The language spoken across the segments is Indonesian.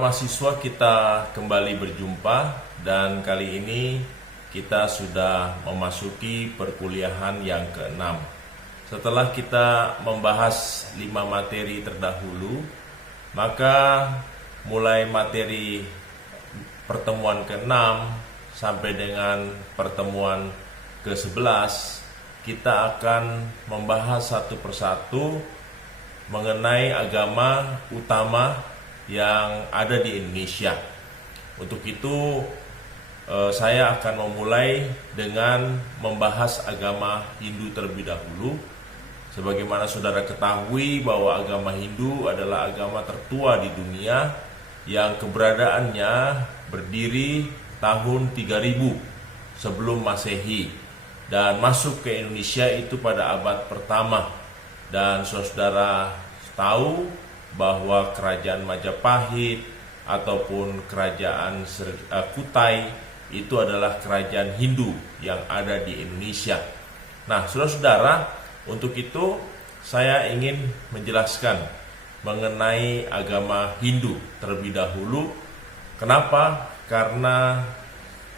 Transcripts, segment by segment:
Mahasiswa, kita kembali berjumpa dan kali ini kita sudah memasuki perkuliahan yang ke-6. Setelah kita membahas 5 materi terdahulu, maka mulai materi pertemuan ke-6 sampai dengan pertemuan ke-11 kita akan membahas satu persatu mengenai agama utama yang ada di Indonesia. Untuk itu saya akan memulai dengan membahas agama Hindu terlebih dahulu. Sebagaimana saudara ketahui bahwa agama Hindu adalah agama tertua di dunia yang keberadaannya berdiri tahun 3000 sebelum Masehi dan masuk ke Indonesia itu pada abad pertama. Dan saudara tahu bahwa kerajaan Majapahit ataupun kerajaan Kutai itu adalah kerajaan Hindu yang ada di Indonesia. Nah, saudara-saudara, untuk itu saya ingin menjelaskan mengenai agama Hindu terlebih dahulu. Kenapa? Karena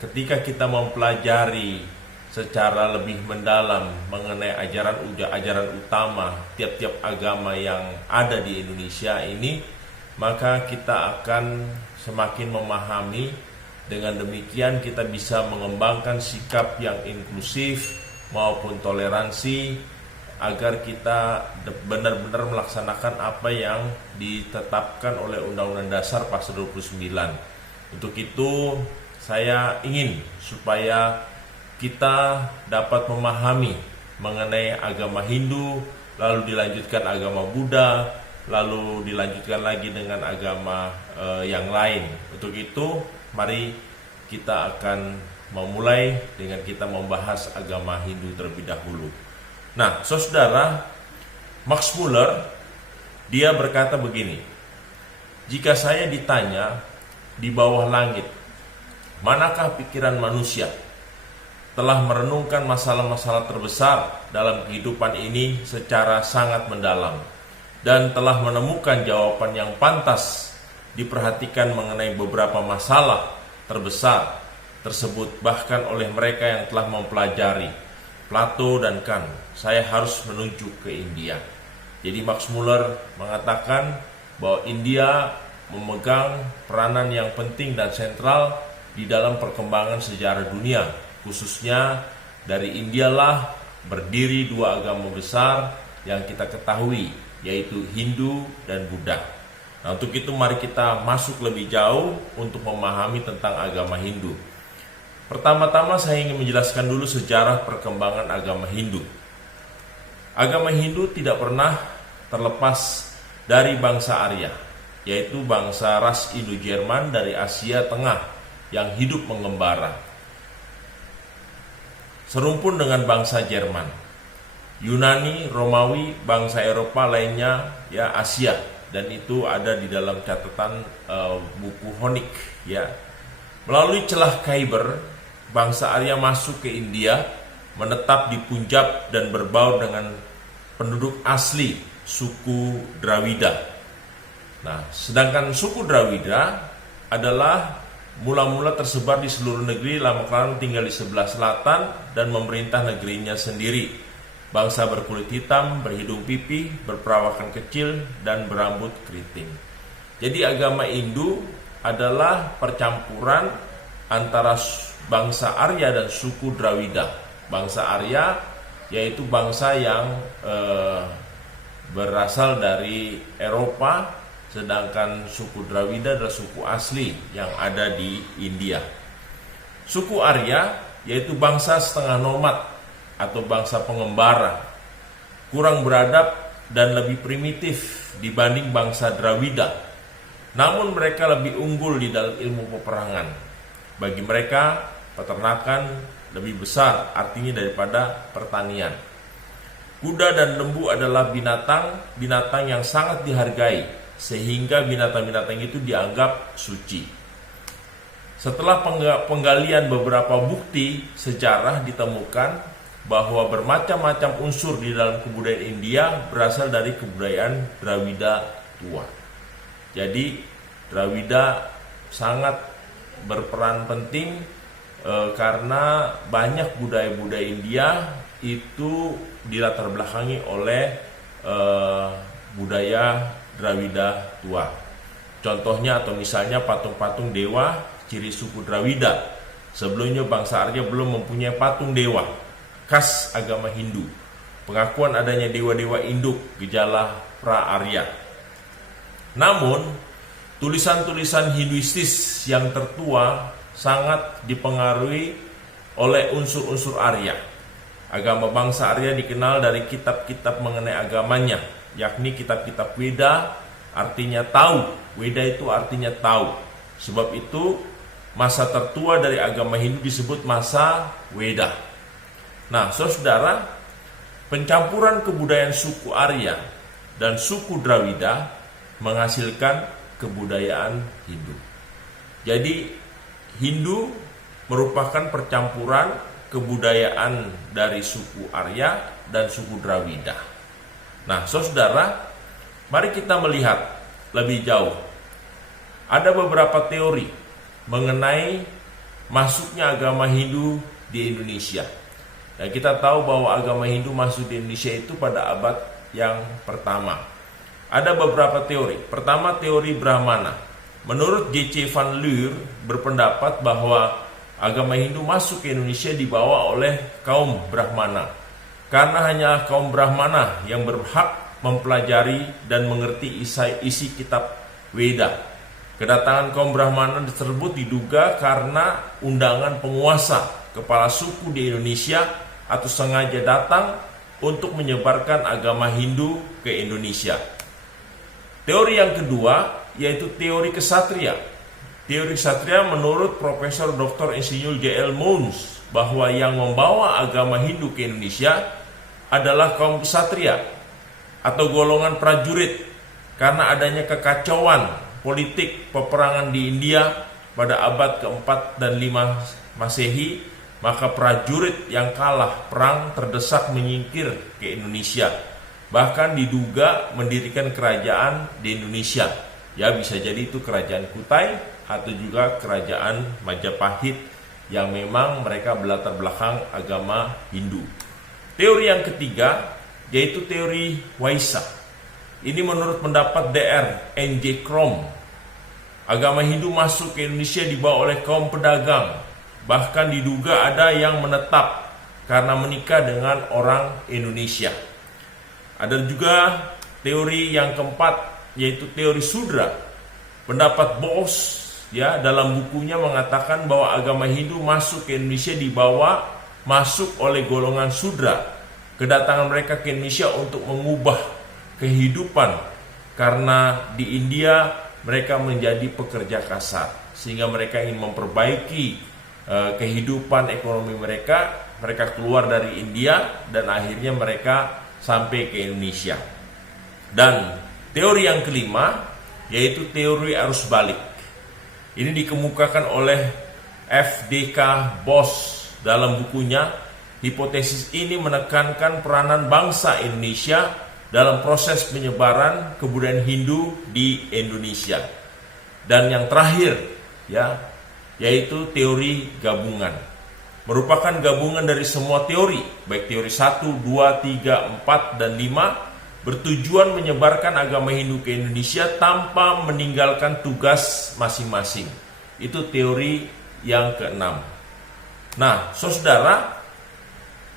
ketika kita mempelajari secara lebih mendalam mengenai ajaran utama tiap-tiap agama yang ada di Indonesia ini, maka kita akan semakin memahami. Dengan demikian kita bisa mengembangkan sikap yang inklusif maupun toleransi agar kita benar-benar melaksanakan apa yang ditetapkan oleh Undang-Undang Dasar Pasal 29. Untuk itu saya ingin supaya kita dapat memahami mengenai agama Hindu, lalu dilanjutkan agama Buddha, lalu dilanjutkan lagi dengan agama yang lain. Untuk itu, mari kita akan memulai dengan kita membahas agama Hindu terlebih dahulu. Nah, saudara, Max Muller, dia berkata begini, jika saya ditanya di bawah langit, manakah pikiran manusia telah merenungkan masalah-masalah terbesar dalam kehidupan ini secara sangat mendalam dan telah menemukan jawaban yang pantas diperhatikan mengenai beberapa masalah terbesar tersebut bahkan oleh mereka yang telah mempelajari Plato dan Kant, saya harus menuju ke India. Jadi Max Muller mengatakan bahwa India memegang peranan yang penting dan sentral di dalam perkembangan sejarah dunia. Khususnya dari Indialah berdiri 2 agama besar yang kita ketahui, yaitu Hindu dan Buddha. Nah, untuk itu mari kita masuk lebih jauh untuk memahami tentang agama Hindu. Pertama-tama saya ingin menjelaskan dulu sejarah perkembangan agama Hindu. Agama Hindu tidak pernah terlepas dari bangsa Arya, yaitu bangsa ras Indo-Jerman dari Asia Tengah yang hidup mengembara. Serumpun dengan bangsa Jerman, Yunani, Romawi, bangsa Eropa lainnya, ya Asia, dan itu ada di dalam catatan buku Honik, ya. Melalui celah Khyber, bangsa Arya masuk ke India, menetap di Punjab dan berbaur dengan penduduk asli suku Dravida. Nah, sedangkan suku Dravida adalah mula-mula tersebar di seluruh negeri, lama-kelamaan tinggal di sebelah selatan dan memerintah negerinya sendiri. Bangsa berkulit hitam, berhidung pipih, berperawakan kecil, dan berambut keriting. Jadi agama Hindu adalah percampuran antara bangsa Arya dan suku Dravida. Bangsa Arya yaitu bangsa yang berasal dari Eropa, sedangkan suku Dravida adalah suku asli yang ada di India. Suku Arya yaitu bangsa setengah nomad atau bangsa pengembara, kurang beradab dan lebih primitif dibanding bangsa Dravida. Namun mereka lebih unggul di dalam ilmu peperangan. Bagi mereka, peternakan lebih besar artinya daripada pertanian. Kuda dan lembu adalah binatang yang sangat dihargai, sehingga binatang-binatang itu dianggap suci. Setelah penggalian beberapa bukti sejarah ditemukan bahwa bermacam-macam unsur di dalam kebudayaan India berasal dari kebudayaan Dravida tua. Jadi Drawida sangat berperan penting karena banyak budaya-budaya India itu dilatar belakangi oleh budaya Drawida tua. Contohnya atau misalnya patung-patung dewa ciri suku Drawida. Sebelumnya bangsa Arya belum mempunyai patung dewa khas agama Hindu. Pengakuan adanya dewa-dewa induk, gejala pra-Arya. Namun, tulisan-tulisan Hinduistis yang tertua sangat dipengaruhi oleh unsur-unsur Arya. Agama bangsa Arya dikenal dari kitab-kitab mengenai agamanya, yakni kitab-kitab Weda, artinya tahu. Weda itu artinya tahu. Sebab itu, masa tertua dari agama Hindu disebut masa Weda. Nah, saudara, pencampuran kebudayaan suku Arya dan suku Drawida menghasilkan kebudayaan Hindu. Jadi, Hindu merupakan percampuran kebudayaan dari suku Arya dan suku Drawida. Nah, saudara, mari kita melihat lebih jauh. Ada beberapa teori mengenai masuknya agama Hindu di Indonesia. Dan kita tahu bahwa agama Hindu masuk di Indonesia itu pada abad yang pertama. Ada beberapa teori. Pertama, teori Brahmana. Menurut J.C. Van Leur berpendapat bahwa agama Hindu masuk ke Indonesia dibawa oleh kaum Brahmana. Karena hanya kaum Brahmana yang berhak mempelajari dan mengerti isi kitab Weda. Kedatangan kaum Brahmana tersebut diduga karena undangan penguasa kepala suku di Indonesia atau sengaja datang untuk menyebarkan agama Hindu ke Indonesia. Teori yang kedua yaitu teori kesatria. Teori kesatria menurut Profesor Dr. Insinyur J.L. Moons bahwa yang membawa agama Hindu ke Indonesia adalah kaum kesatria atau golongan prajurit karena adanya kekacauan politik peperangan di India pada abad ke-4 dan 5 Masehi, maka prajurit yang kalah perang terdesak menyingkir ke Indonesia. Bahkan diduga mendirikan kerajaan di Indonesia. Ya, bisa jadi itu kerajaan Kutai atau juga kerajaan Majapahit yang memang mereka berlatar belakang agama Hindu. Teori yang ketiga yaitu teori Waisa. Ini menurut pendapat Dr. N.J. Krom. Agama Hindu masuk ke Indonesia dibawa oleh kaum pedagang. Bahkan diduga ada yang menetap karena menikah dengan orang Indonesia. Ada juga teori yang keempat yaitu teori Sudra. Pendapat Bose dalam bukunya mengatakan bahwa agama Hindu masuk ke Indonesia dibawa masuk oleh golongan Sudra. Kedatangan mereka ke Indonesia untuk mengubah kehidupan karena di India mereka menjadi pekerja kasar sehingga mereka ingin memperbaiki kehidupan ekonomi mereka. Mereka keluar dari India dan akhirnya mereka sampai ke Indonesia. Dan teori yang kelima yaitu teori arus balik. Ini dikemukakan oleh F.D.K. Bos dalam bukunya. Hipotesis ini menekankan peranan bangsa Indonesia dalam proses penyebaran kebudayaan Hindu di Indonesia. Dan yang terakhir yaitu teori gabungan. Merupakan gabungan dari semua teori, baik teori 1, 2, 3, 4, dan 5, bertujuan menyebarkan agama Hindu ke Indonesia tanpa meninggalkan tugas masing-masing. Itu teori yang keenam. Nah, saudara,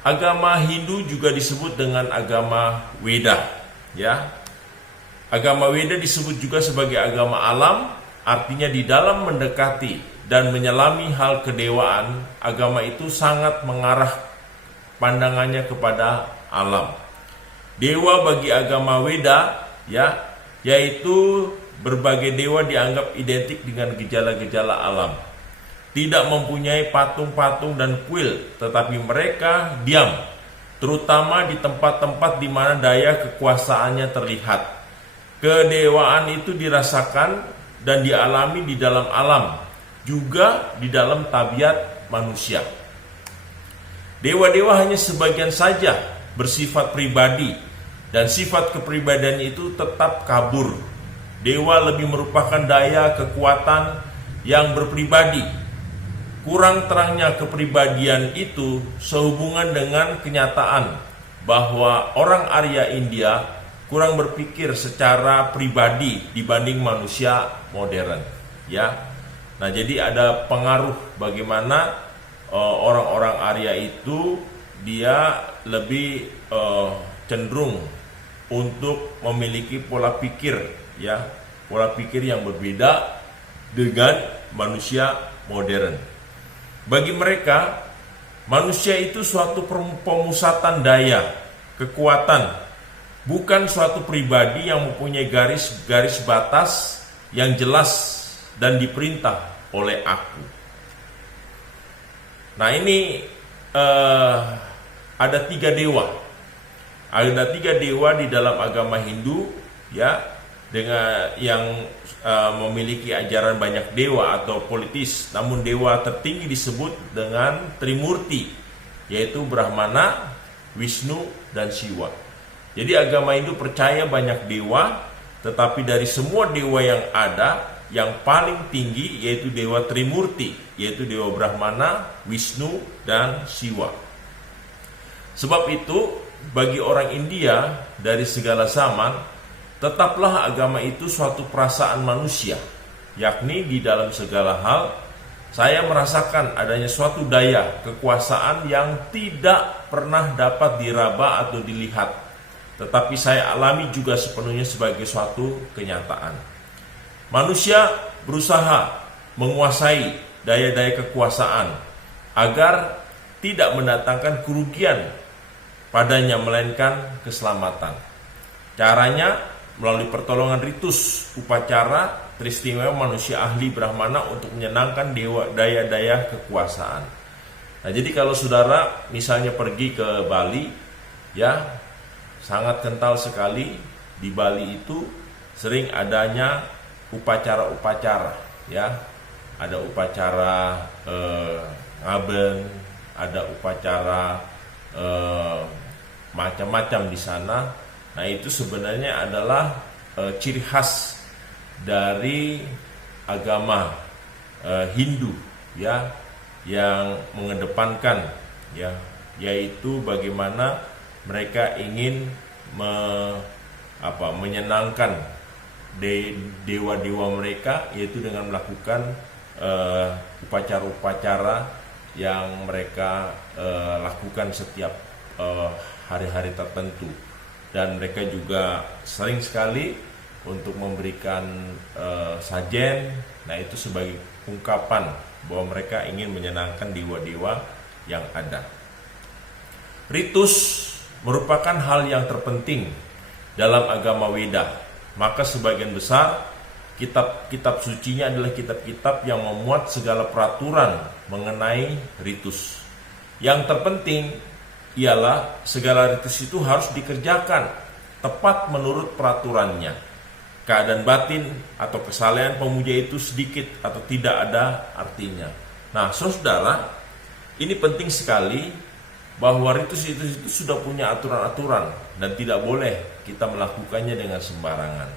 agama Hindu juga disebut dengan agama Weda. Agama Weda disebut juga sebagai agama alam, artinya di dalam mendekati dan menyelami hal kedewaan, agama itu sangat mengarah pandangannya kepada alam. Dewa bagi agama Weda yaitu berbagai dewa dianggap identik dengan gejala-gejala alam. Tidak mempunyai patung-patung dan kuil, tetapi mereka diam, terutama di tempat-tempat di mana daya kekuasaannya terlihat. Kedewaan itu dirasakan dan dialami di dalam alam, juga di dalam tabiat manusia. Dewa-dewa hanya sebagian saja bersifat pribadi, dan sifat kepribadian itu tetap kabur Dewa lebih merupakan daya kekuatan yang berpribadi. Kurang terangnya kepribadian itu sehubungan dengan kenyataan bahwa orang Arya India kurang berpikir secara pribadi dibanding manusia modern, ya. Nah, jadi ada pengaruh bagaimana orang-orang Arya itu dia lebih cenderung untuk memiliki pola pikir, ya, pola pikir yang berbeda dengan manusia modern. Bagi mereka, manusia itu suatu pemusatan daya, kekuatan, bukan suatu pribadi yang mempunyai garis batas yang jelas dan diperintah oleh aku. Nah, ini ada 3 dewa. Ada 3 dewa di dalam agama Hindu, ya, dengan yang memiliki ajaran banyak dewa atau politis. Namun dewa tertinggi disebut dengan Trimurti, yaitu Brahmana, Wisnu, dan Siwa. Jadi agama Hindu percaya banyak dewa, tetapi dari semua dewa yang ada, yang paling tinggi yaitu dewa Trimurti, yaitu dewa Brahmana, Wisnu, dan Siwa. Sebab itu bagi orang India dari segala zaman, tetaplah agama itu suatu perasaan manusia, yakni di dalam segala hal saya merasakan adanya suatu daya kekuasaan yang tidak pernah dapat diraba atau dilihat, tetapi saya alami juga sepenuhnya sebagai suatu kenyataan. Manusia berusaha menguasai daya-daya kekuasaan agar tidak mendatangkan kerugian padanya, melainkan keselamatan. Caranya melalui pertolongan ritus upacara teristimewa manusia ahli Brahmana untuk menyenangkan dewa daya-daya kekuasaan. Nah, jadi kalau saudara misalnya pergi ke Bali, ya, sangat kental sekali di Bali itu sering adanya upacara-upacara, ya. Ada upacara ngaben, ada upacara macam-macam di sana. Nah, itu sebenarnya adalah ciri khas dari agama Hindu, ya, yang mengedepankan, ya, yaitu bagaimana mereka ingin menyenangkan dewa-dewa mereka, yaitu dengan melakukan upacara-upacara yang mereka lakukan setiap hari-hari tertentu. Dan mereka juga sering sekali untuk memberikan sajen. Nah, itu sebagai ungkapan bahwa mereka ingin menyenangkan dewa-dewa yang ada. Ritus merupakan hal yang terpenting dalam agama Weda. Maka sebagian besar kitab-kitab sucinya adalah kitab-kitab yang memuat segala peraturan mengenai ritus. Yang terpenting ialah segala ritus itu harus dikerjakan tepat menurut peraturannya. Keadaan batin atau kesalehan pemuja itu sedikit atau tidak ada artinya. Nah, saudara, ini penting sekali bahwa ritus itu sudah punya aturan-aturan dan tidak boleh kita melakukannya dengan sembarangan.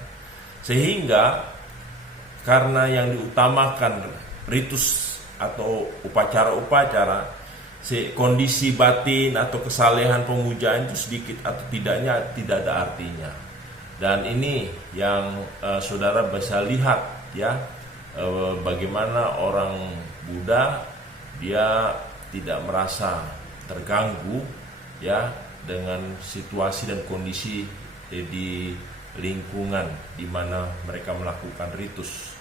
Sehingga karena yang diutamakan ritus atau upacara-upacara, kondisi batin atau kesalehan pemujaan itu sedikit atau tidaknya tidak ada artinya. Dan ini yang saudara bisa lihat, ya, bagaimana orang Buddha dia tidak merasa terganggu, ya, dengan situasi dan kondisi di lingkungan di mana mereka melakukan ritus,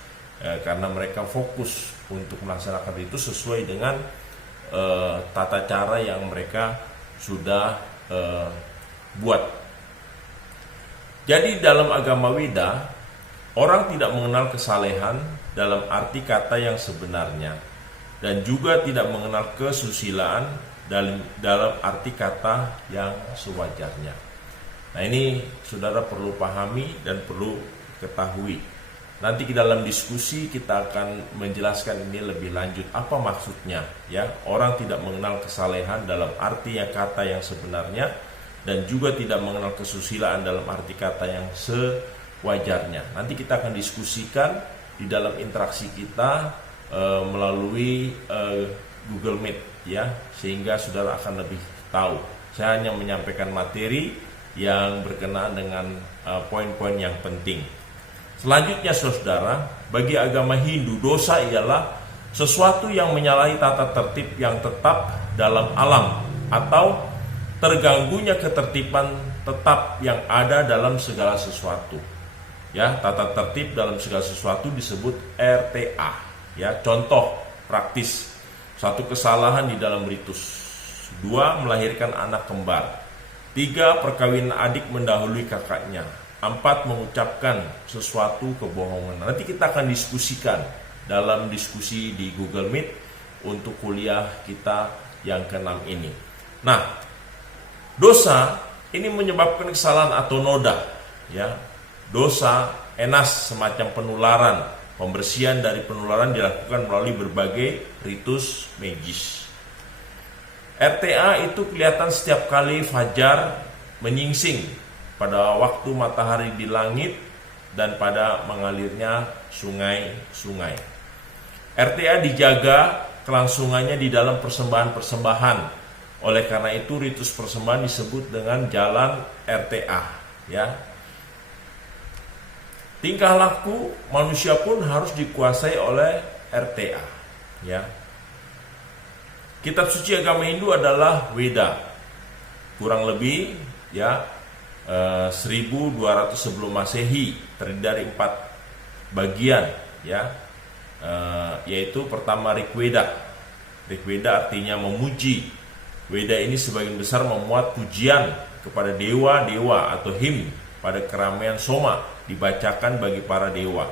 karena mereka fokus untuk melaksanakan ritus sesuai dengan tata cara yang mereka sudah buat. Jadi dalam agama Weda, orang tidak mengenal kesalehan dalam arti kata yang sebenarnya, dan juga tidak mengenal kesusilaan dalam arti kata yang sewajarnya. Nah, ini saudara perlu pahami dan perlu ketahui. Nanti di dalam diskusi kita akan menjelaskan ini lebih lanjut apa maksudnya, ya. Orang tidak mengenal kesalehan dalam arti kata yang sebenarnya, dan juga tidak mengenal kesusilaan dalam arti kata yang wajarnya. Nanti kita akan diskusikan di dalam interaksi kita melalui Google Meet ya, sehingga saudara akan lebih tahu. Saya hanya menyampaikan materi yang berkenaan dengan poin-poin yang penting. Selanjutnya saudara, bagi agama Hindu, dosa ialah sesuatu yang menyalahi tata tertib yang tetap dalam alam atau terganggunya ketertiban tetap yang ada dalam segala sesuatu. Ya, tata tertib dalam segala sesuatu disebut RTA. Ya, contoh praktis, satu kesalahan di dalam ritus. 2, melahirkan anak kembar. 3, perkawinan adik mendahului kakaknya. 4, mengucapkan sesuatu kebohongan. Nanti kita akan diskusikan dalam diskusi di Google Meet untuk kuliah kita yang ke-6 ini. Nah, dosa ini menyebabkan kesalahan atau noda, ya. Dosa enas semacam penularan. Pembersihan dari penularan dilakukan melalui berbagai ritus magis. RTA itu kelihatan setiap kali fajar menyingsing pada waktu matahari di langit dan pada mengalirnya sungai-sungai. RTA dijaga kelangsungannya di dalam persembahan-persembahan. Oleh karena itu ritus persembahan disebut dengan jalan RTA, ya. Tingkah laku manusia pun harus dikuasai oleh RTA, ya. Kitab suci agama Hindu adalah Weda. Kurang lebih ya 1200 sebelum Masehi, terdiri dari 4 bagian ya. Yaitu pertama Rigveda. Rigveda artinya memuji. Weda ini sebagian besar memuat pujian kepada dewa-dewa atau himn pada keramaian Soma dibacakan bagi para dewa.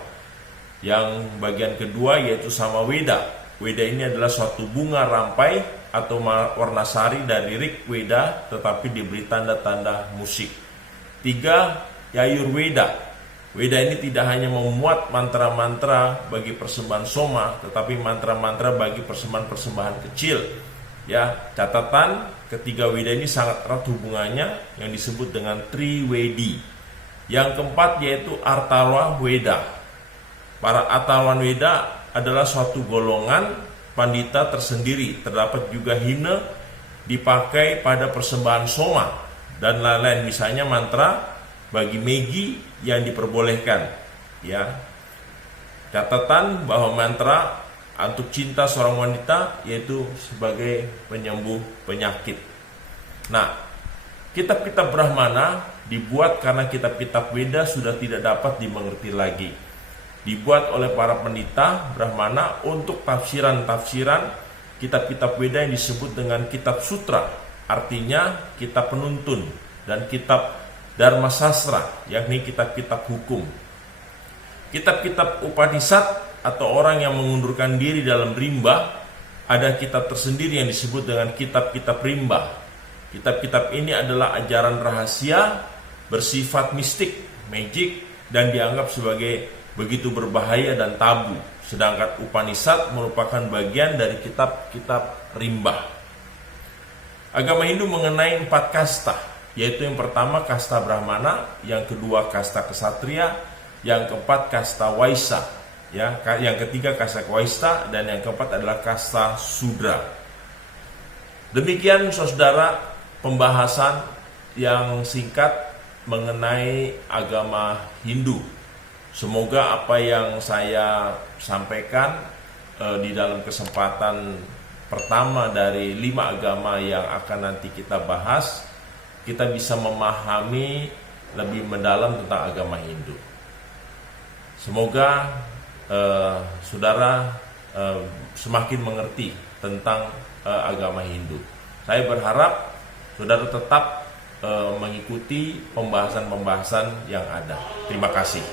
Yang bagian kedua yaitu Samaweda. Weda ini adalah suatu bunga rampai atau warna sari dari Rigveda tetapi diberi tanda-tanda musik. 3, Yajurveda. Weda ini tidak hanya memuat mantra-mantra bagi persembahan Soma, tetapi mantra-mantra bagi persembahan-persembahan kecil. Ya, catatan ketiga Weda ini sangat erat hubungannya yang disebut dengan Triwedi. Yang keempat yaitu Atharva Weda. Para Atharva Weda adalah suatu golongan pandita tersendiri. Terdapat juga hina dipakai pada persembahan Soma dan lain-lain, misalnya mantra bagi Megi yang diperbolehkan, ya. Catatan bahwa mantra untuk cinta seorang wanita yaitu sebagai penyembuh penyakit. Nah, kitab-kitab Brahmana dibuat karena kitab-kitab Weda sudah tidak dapat dimengerti lagi. Dibuat oleh para pendeta Brahmana untuk tafsiran-tafsiran kitab-kitab Weda yang disebut dengan kitab sutra, artinya kitab penuntun, dan kitab Dharma Sastra, yakni kitab-kitab hukum. Kitab-kitab Upanishad atau orang yang mengundurkan diri dalam rimba, ada kitab tersendiri yang disebut dengan kitab-kitab rimba. Kitab-kitab ini adalah ajaran rahasia bersifat mistik, magic, dan dianggap sebagai begitu berbahaya dan tabu. Sedangkan Upanishad merupakan bagian dari kitab-kitab rimba. Agama Hindu mengenai 4 kasta, yaitu yang pertama kasta Brahmana, yang kedua kasta Ksatria, yang keempat kasta Waisya, ya, yang ketiga kasta Waista, dan yang keempat adalah kasta Sudra. Demikian saudara pembahasan yang singkat mengenai agama Hindu. Semoga apa yang saya sampaikan di dalam kesempatan pertama dari 5 agama yang akan nanti kita bahas, kita bisa memahami lebih mendalam tentang agama Hindu. Semoga saudara semakin mengerti tentang agama Hindu. Saya berharap saudara tetap mengikuti pembahasan-pembahasan yang ada. Terima kasih.